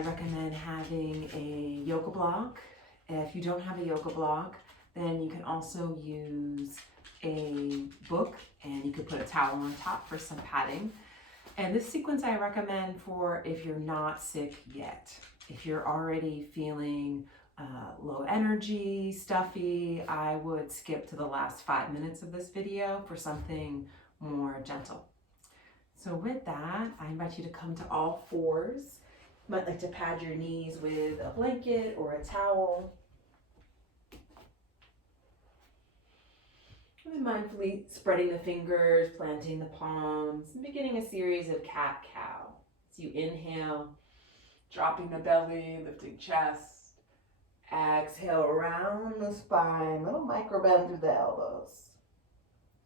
I recommend having a yoga block. If you don't have a yoga block, then you can also use a book and you could put a towel on top for some padding. And this sequence I recommend for if you're not sick yet. If you're already feeling low energy, stuffy, I would skip to the last 5 minutes of this video for something more gentle. So with that, I invite you to come to all fours. You might like to pad your knees with a blanket or a towel. And then mindfully spreading the fingers, planting the palms, and beginning a series of cat-cow. So you inhale, dropping the belly, lifting chest. Exhale, round the spine, little micro bend through the elbows.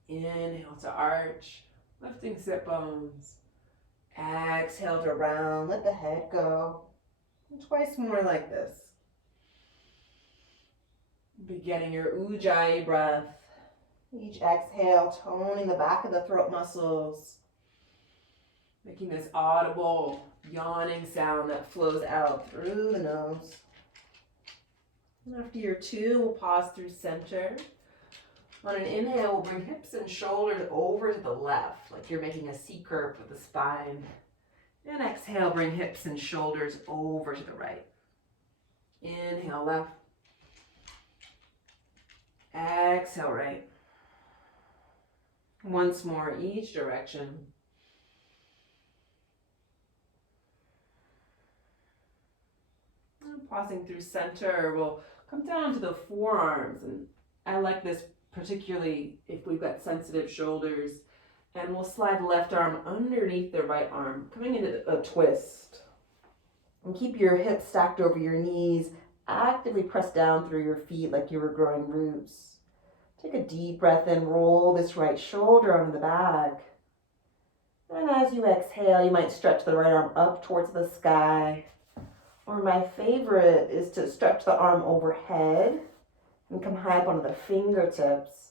Inhale to arch, lifting sit bones. Exhale to round, let the head go. And twice more like this. Beginning your Ujjayi breath. Each exhale, toning the back of the throat muscles. Making this audible, yawning sound that flows out through the nose. And after your two, we'll pause through center. On an inhale, we'll bring hips and shoulders over to the left, like you're making a C curve with the spine. And exhale, bring hips and shoulders over to the right. Inhale, left. Exhale, right. Once more, each direction. And pausing through center, we'll come down to the forearms. And I like this particularly if we've got sensitive shoulders. And we'll slide the left arm underneath the right arm, coming into a twist. And keep your hips stacked over your knees. Actively press down through your feet like you were growing roots. Take a deep breath in, roll this right shoulder onto the back. And as you exhale, you might stretch the right arm up towards the sky. Or my favorite is to stretch the arm overhead and come high up onto the fingertips.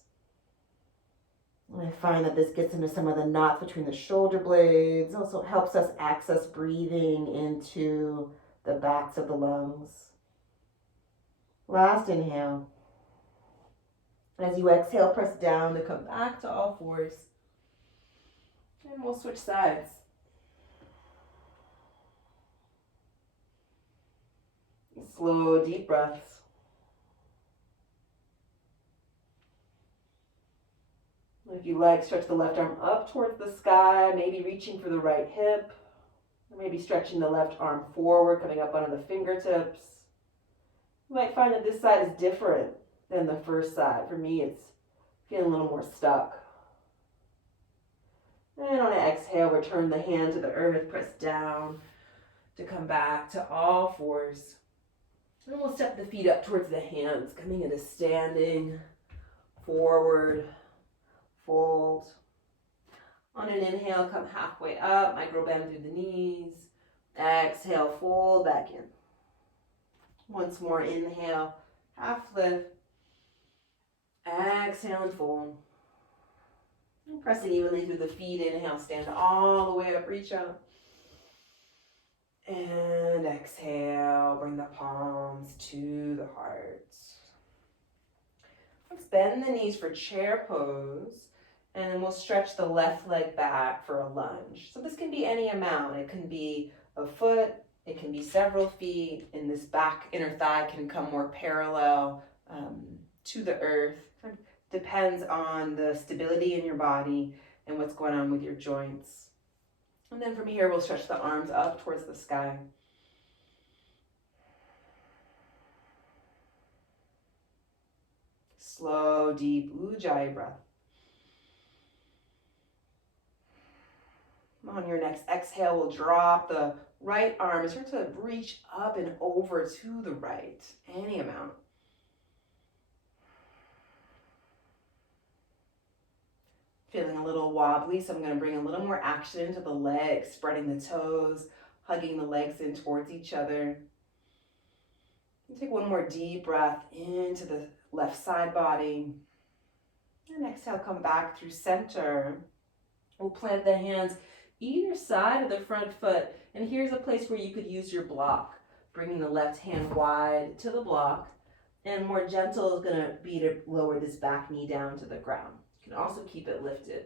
And I find that this gets into some of the knots between the shoulder blades. Also helps us access breathing into the backs of the lungs. Last inhale. As you exhale, press down to come back to all fours. And we'll switch sides. Slow, deep breaths. If you like, stretch the left arm up towards the sky, maybe reaching for the right hip, or maybe stretching the left arm forward, coming up onto the fingertips. You might find that this side is different than the first side. For me, it's feeling a little more stuck. And on an exhale, return the hand to the earth, press down to come back to all fours. And we'll step the feet up towards the hands, coming into standing, forward, fold. On an inhale, come halfway up, micro bend through the knees. Exhale, fold back in. Once more, inhale, half lift. Exhale and fold. And press it evenly through the feet. Inhale, stand all the way up, reach out. And exhale, bring the palms to the heart. Let's bend the knees for chair pose. And then we'll stretch the left leg back for a lunge. So this can be any amount. It can be a foot, it can be several feet, and this back inner thigh can come more parallel to the earth. It depends on the stability in your body and what's going on with your joints. And then from here, we'll stretch the arms up towards the sky. Slow, deep Ujjayi breath. On your next exhale, we'll drop the right arm and start to reach up and over to the right, any amount. Feeling a little wobbly, so I'm going to bring a little more action into the legs, spreading the toes, hugging the legs in towards each other. And take one more deep breath into the left side body. And exhale, come back through center. We'll plant the hands either side of the front foot And here's a place where you could use your block, bringing the left hand wide to the block. And more gentle is going to be to lower this back knee down to the ground. You can also keep it lifted.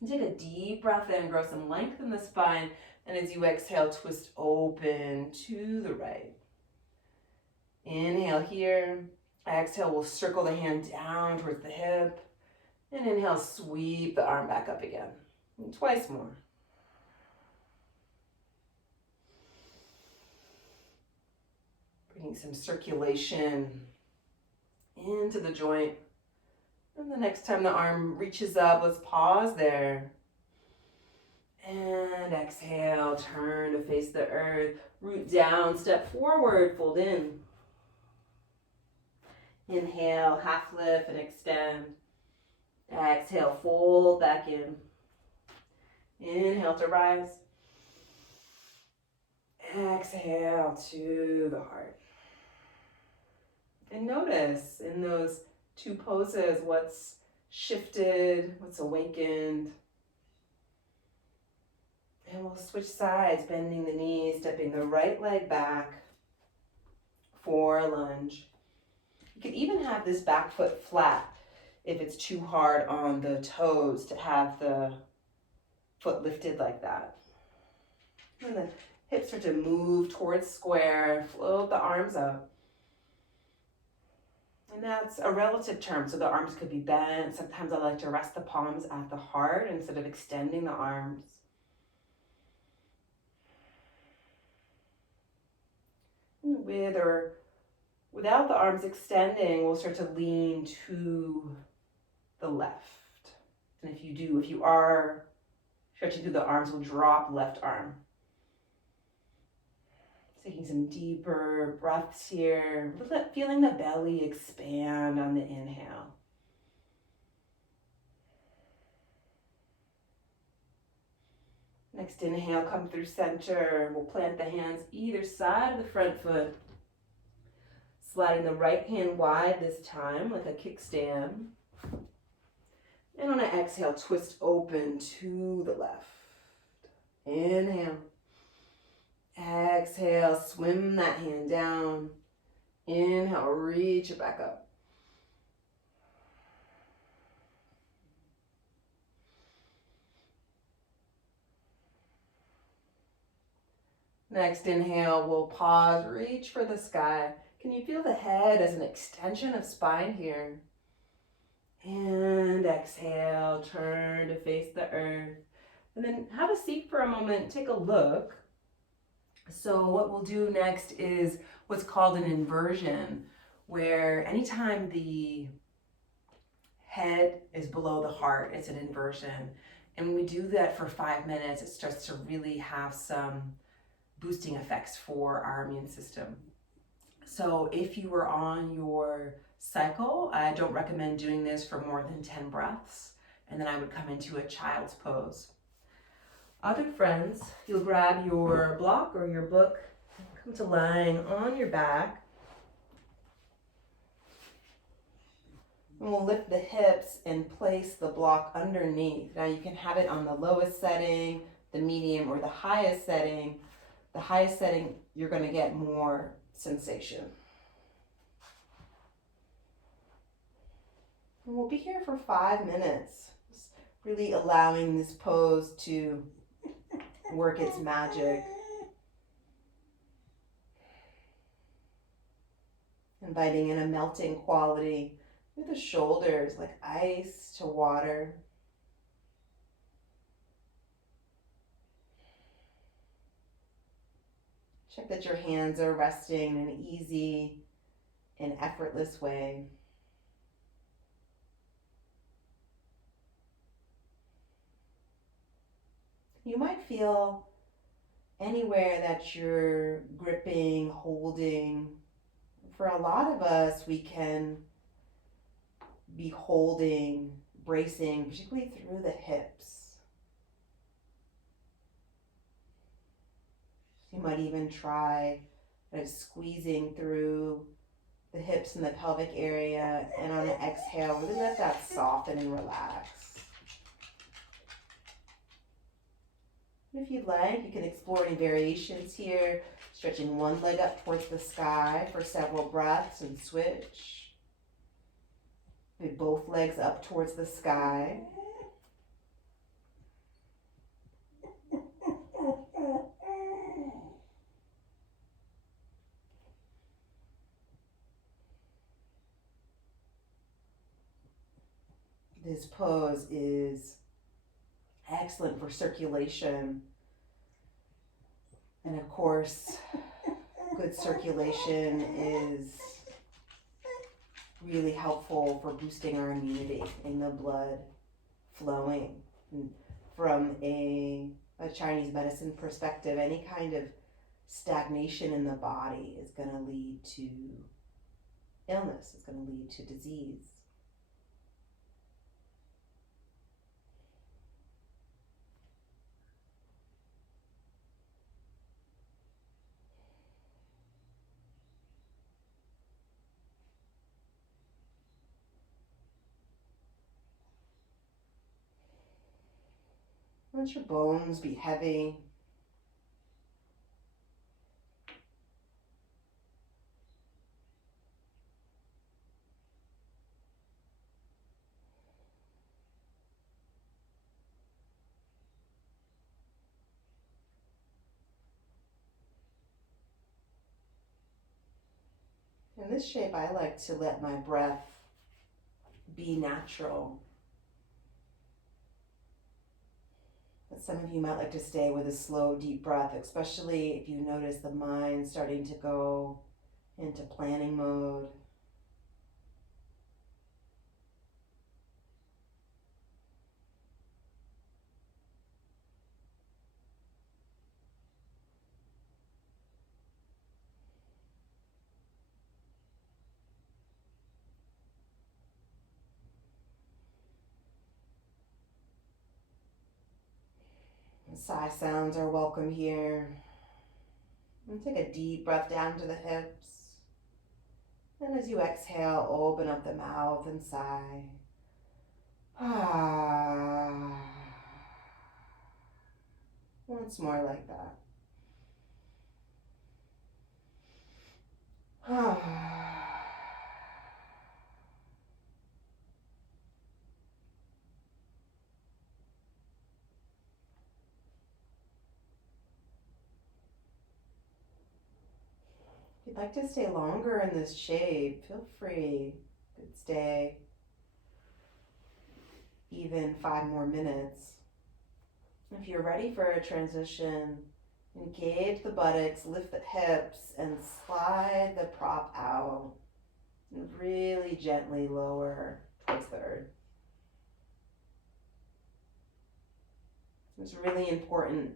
And take a deep breath in, grow some length in the spine, and as you exhale, twist open to the right. Inhale here. Exhale, we'll circle the hand down towards the hip. And inhale, sweep the arm back up again. And twice more. Bringing some circulation into the joint. And the next time the arm reaches up, let's pause there. And exhale, turn to face the earth. Root down, step forward, fold in. Inhale, half lift and extend. Exhale, fold back in. Inhale to rise. Exhale to the heart. And notice in those two poses what's shifted, what's awakened. And we'll switch sides, bending the knees, stepping the right leg back for a lunge. You could even have this back foot flat if it's too hard on the toes to have the foot lifted like that. And the hips start to move towards square, float the arms up. And that's a relative term, so the arms could be bent. Sometimes I like to rest the palms at the heart instead of extending the arms. With or without the arms extending, we'll start to lean to the left. And if you are stretching through the arms, we'll drop left arm. Taking some deeper breaths here, feeling the belly expand on the inhale. Next inhale, come through center. We'll plant the hands either side of the front foot. Sliding the right hand wide this time, like a kickstand. And on an exhale, twist open to the left. Inhale. Exhale, swim that hand down. Inhale, reach it back up. Next inhale, we'll pause, reach for the sky. Can you feel the head as an extension of spine here? And exhale, turn to face the earth. And then have a seat for a moment, take a look. So what we'll do next is what's called an inversion, where anytime the head is below the heart, it's an inversion. And when we do that for 5 minutes, it starts to really have some boosting effects for our immune system. So if you were on your cycle, I don't recommend doing this for more than 10 breaths. And then I would come into a child's pose. Other friends, you'll grab your block or your book, come to lying on your back. And we'll lift the hips and place the block underneath. Now you can have it on the lowest setting, the medium, or the highest setting. The highest setting, you're going to get more sensation. And we'll be here for 5 minutes, just really allowing this pose to work its magic. Inviting in a melting quality with the shoulders like ice to water. Check that your hands are resting in an easy and effortless way. You might feel anywhere that you're gripping, holding. For a lot of us, we can be holding, bracing, particularly through the hips. You might even try squeezing through the hips and the pelvic area, and on an exhale, really let that soften and relax. If you'd like, you can explore any variations here, stretching one leg up towards the sky for several breaths and switch. With both legs up towards the sky. This pose is excellent for circulation. And of course, good circulation is really helpful for boosting our immunity and the blood flowing. And from a Chinese medicine perspective, any kind of stagnation in the body is going to lead to illness, it's going to lead to disease. Let your bones be heavy. In this shape, I like to let my breath be natural. But some of you might like to stay with a slow, deep breath, especially if you notice the mind starting to go into planning mode. Sigh sounds are welcome here. And take a deep breath down to the hips. And as you exhale, open up the mouth and sigh. Once more like that. If you'd like to stay longer in this shape, feel free. You could stay even 5 more minutes. If you're ready for a transition, engage the buttocks, lift the hips, and slide the prop out. And really gently lower towards the earth. It's really important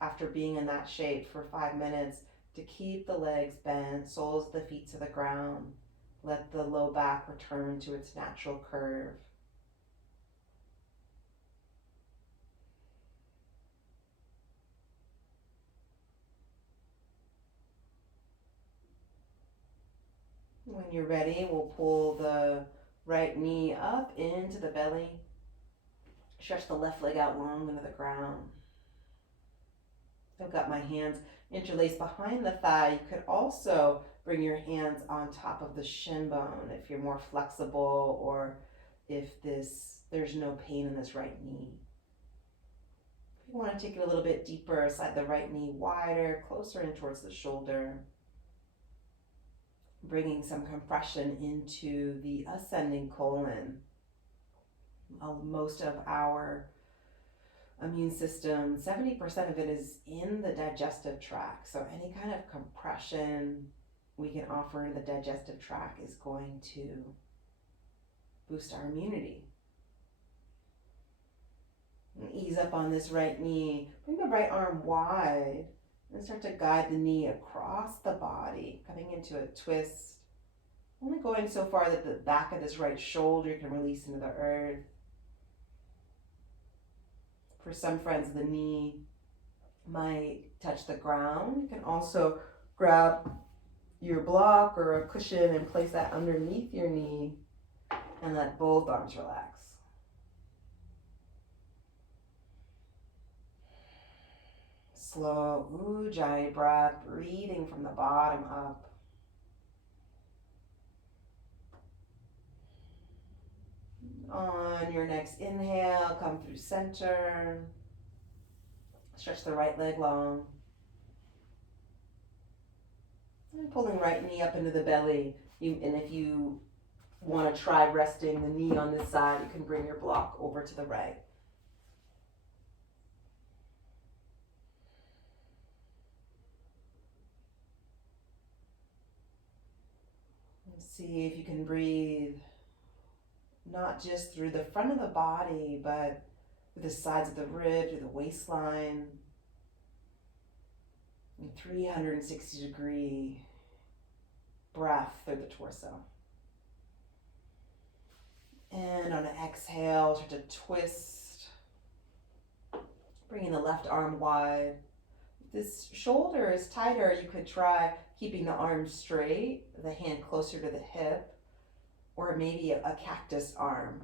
after being in that shape for 5 minutes to keep the legs bent, soles of the feet to the ground. Let the low back return to its natural curve. When you're ready, we'll pull the right knee up into the belly. Stretch the left leg out long into the ground. I've got my hands interlaced behind the thigh. You could also bring your hands on top of the shin bone if you're more flexible or if there's no pain in this right knee. If you want to take it a little bit deeper, slide the right knee wider, closer in towards the shoulder. Bringing some compression into the ascending colon. Most of our immune system, 70% of it is in the digestive tract. So any kind of compression we can offer in the digestive tract is going to boost our immunity. And ease up on this right knee. Bring the right arm wide and start to guide the knee across the body, coming into a twist. Only going so far that the back of this right shoulder can release into the earth. For some friends, the knee might touch the ground. You can also grab your block or a cushion and place that underneath your knee and let both arms relax. slow Ujjayi breath, breathing from the bottom up. On your next inhale, come through center. Stretch the right leg long. And pulling right knee up into the belly. And if you want to try resting the knee on this side, you can bring your block over to the right. And see if you can breathe not just through the front of the body, but through the sides of the rib, through the waistline. And 360-degree breath through the torso. And on an exhale, start to twist, bringing the left arm wide. If this shoulder is tighter, you could try keeping the arm straight, the hand closer to the hip, or maybe a cactus arm.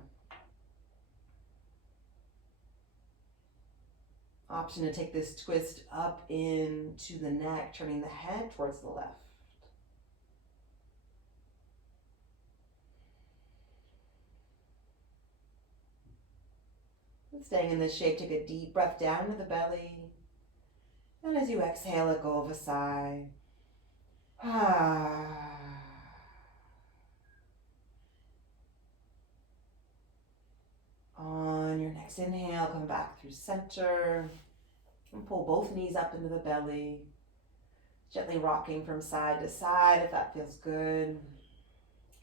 Option to take this twist up into the neck, turning the head towards the left. Staying in this shape, take a deep breath down to the belly. And as you exhale, let go of a sigh. On your next inhale, come back through center and pull both knees up into the belly. Gently rocking from side to side if that feels good.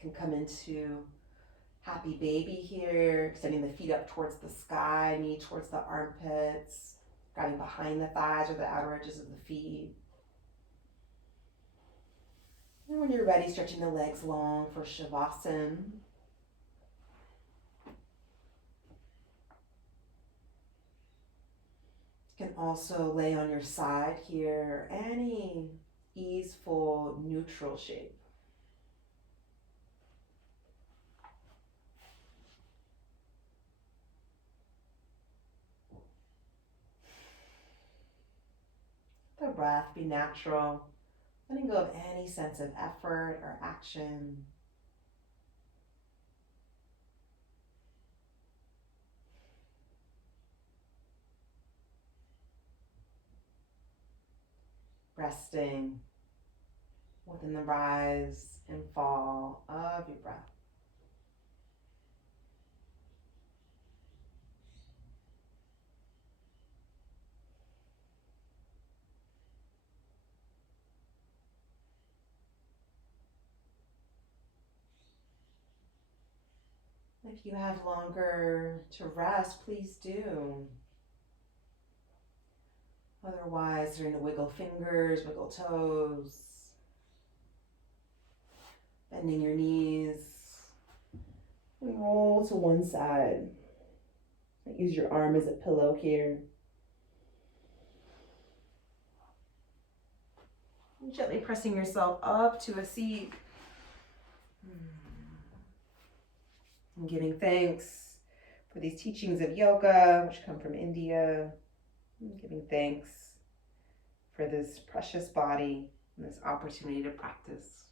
You can come into happy baby here, extending the feet up towards the sky, knee towards the armpits, grabbing behind the thighs or the outer edges of the feet. And when you're ready, stretching the legs long for Shavasana. You can also lay on your side here, any easeful, neutral shape. The breath be natural, letting go of any sense of effort or action. Resting within the rise and fall of your breath. If you have longer to rest, please do. Otherwise, starting to wiggle fingers, wiggle toes, bending your knees, and roll to one side. Use your arm as a pillow here. Gently pressing yourself up to a seat. And giving thanks for these teachings of yoga, which come from India. And giving thanks for this precious body and this opportunity to practice.